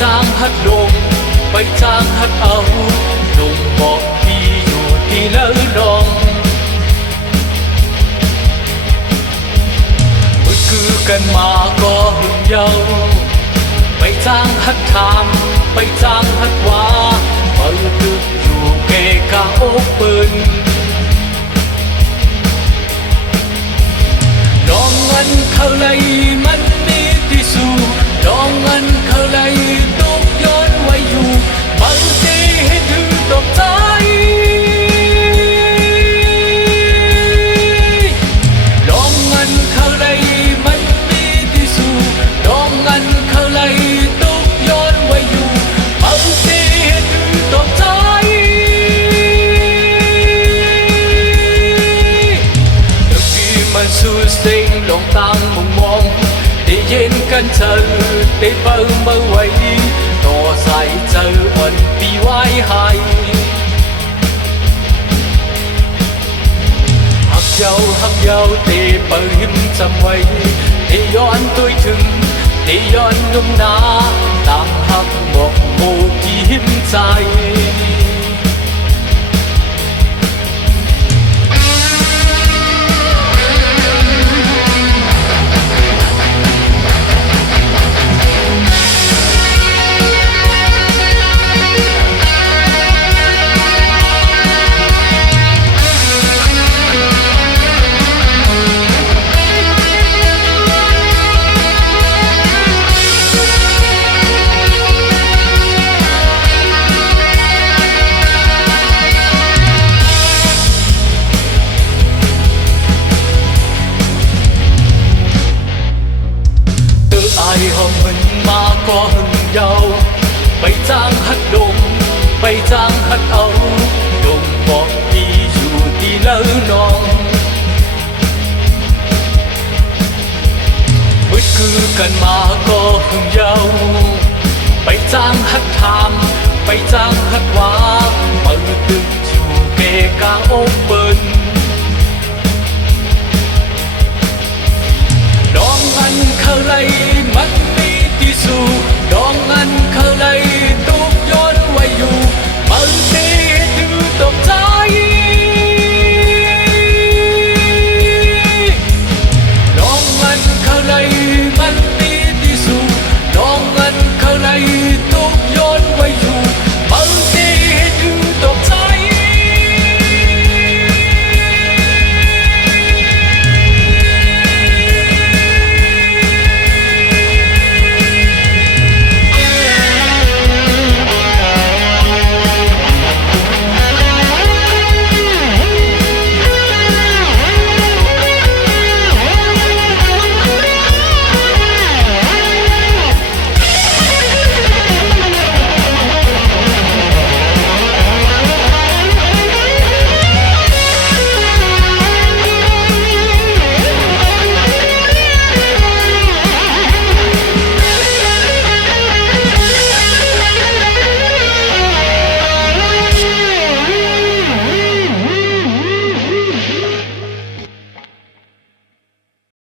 จ้างฮัดลงไปจ้างฮัดเอาลงบอกพี่อยู่ที่เลิศน้องมือคือกันมาก็หึงเยาไปจ้างฮัดทำไปจ้างฮัดว่าเปิดตึกอยู่เกกาโอเปินดองเงินเขาเลยมันมีที่สู้ดองเงินเขาเลยตกย้อนไว้อยู่บางทีให้ถือตกใจดองเงินเขาเลยมันมีที่สู้ดองเงินเขาเลยตกย้อนไว้อยู่บางทีให้ถือตกใจตะกี้มันสู้สิ่งลงตั้งมุมมองได้ยินกันเธอได้เบิ่งเมื่อไว้ต่อใส่เจออ่อนปีไว้ให้หักเยาเตะเปิมจำไว้ได้ย้อนตัวถึงได้ย้อนนุ่มนาต่างหักบอกโมที่หิมใจห้องมันมาก็หึงเยาไปจ้างฮัดดงไปจ้างฮัดเอาดงบอกพี่อยู่ที่เลิศน้องมืดคือกันมาก็หึงเยาไปจ้างฮัดทำไปจ้างฮัดว่าเปิดตึกอยู่เกกาโอเปินดองมันเขาเลย